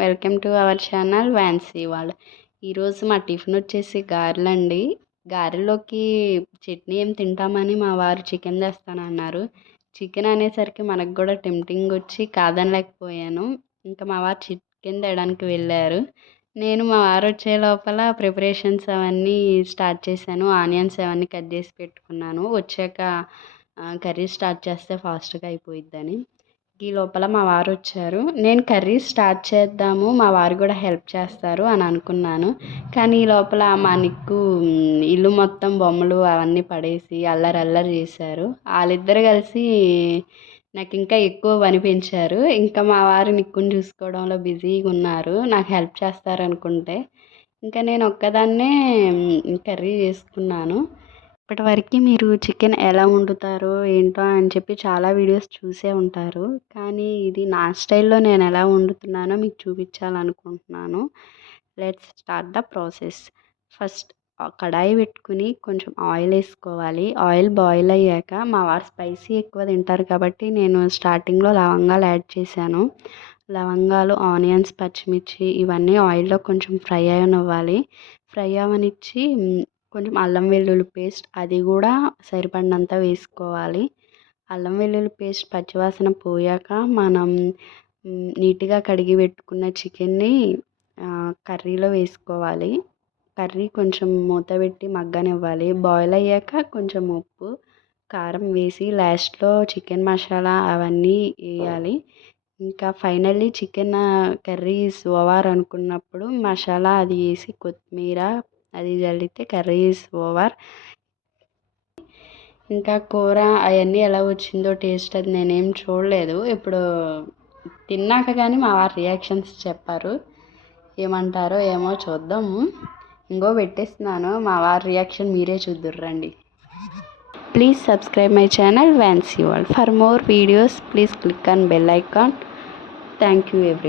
Welcome to our channel వ్యాన్సీ వాళ్ళు. ఈరోజు మా టిఫిన్ వచ్చేసి గారెలండి. గారెలోకి చట్నీ ఏం తింటామని మా వారు చికెన్ తెస్తానన్నారు. చికెన్ అనేసరికి మనకు కూడా టెంప్టింగ్ వచ్చి కాదనలేకపోయాను. ఇంకా మా వారు చికెన్ తేడానికి వెళ్ళారు. నేను మా వారు వచ్చే లోపల ప్రిపరేషన్స్ అవన్నీ స్టార్ట్ చేశాను. ఆనియన్స్ అవన్నీ కట్ చేసి పెట్టుకున్నాను. వచ్చాక కర్రీ స్టార్ట్ చేస్తే ఫాస్ట్గా అయిపోయిద్దని. ఈ లోపల మా వారు వచ్చారు. నేను కర్రీ స్టార్ట్ చేద్దాము, మా వారు కూడా హెల్ప్ చేస్తారు అని అనుకున్నాను. కానీ ఈ లోపల మా నిక్కు ఇల్లు మొత్తం బొమ్మలు అవన్నీ పడేసి అల్లరి అల్లరి చేశారు. వాళ్ళిద్దరు కలిసి నాకు ఇంకా ఎక్కువ పని పెంచారు. ఇంకా మా వారు నిక్కుని చూసుకోవడంలో బిజీగా ఉన్నారు. నాకు హెల్ప్ చేస్తారు అనుకుంటే ఇంకా నేను ఒక్కదాన్నే కర్రీ చేసుకున్నాను. ఇప్పటివరకు మీరు చికెన్ ఎలా వండుతారో ఏంటో అని చెప్పి చాలా వీడియోస్ చూసే ఉంటారు. కానీ ఇది నా స్టైల్లో నేను ఎలా వండుతున్నానో మీకు చూపించాలనుకుంటున్నాను. Let's start the process. First కడాయి పెట్టుకుని కొంచెం ఆయిల్ వేసుకోవాలి. ఆయిల్ బాయిల్ అయ్యాక మా వారు స్పైసీ ఎక్కువ తింటారు కాబట్టి నేను స్టార్టింగ్లో లవంగాలు యాడ్ చేశాను. లవంగాలు, ఆనియన్స్, పచ్చిమిర్చి ఇవన్నీ ఆయిల్లో కొంచెం ఫ్రై అవనివ్వాలి. ఫ్రై అవనిచ్చి కొంచెం అల్లం వెల్లుల్లి పేస్ట్ అది కూడా సరిపడినంత వేసుకోవాలి. అల్లం వెల్లుల్లి పేస్ట్ పచ్చివాసన పోయాక మనం నీట్గా కడిగి పెట్టుకున్న చికెన్ని కర్రీలో వేసుకోవాలి. కర్రీ కొంచెం మూత పెట్టి మగ్గనివ్వాలి. బాయిల్ అయ్యాక కొంచెం ఉప్పు, కారం వేసి లాస్ట్లో చికెన్ మసాలా అవన్నీ వేయాలి. ఇంకా finally chicken curry is over అనుకున్నప్పుడు మసాలా అది వేసి కొత్తిమీర అది చల్లితే కర్రీ ఈజ్ ఓవర్. ఇంకా కూర అవన్నీ ఎలా వచ్చిందో టేస్ట్ అది నేనేం చూడలేదు. ఇప్పుడు తిన్నాక కానీ మా వారి రియాక్షన్స్ చెప్పారు. ఏమంటారో ఏమో చూద్దాము. ఇంకో పెట్టేస్తున్నాను, మా వారి రియాక్షన్ మీరే చూద్దురు రండి. ప్లీజ్ సబ్స్క్రైబ్ మై ఛానల్ వ్యాన్సీ world. For more videos please click on bell icon. Thank you every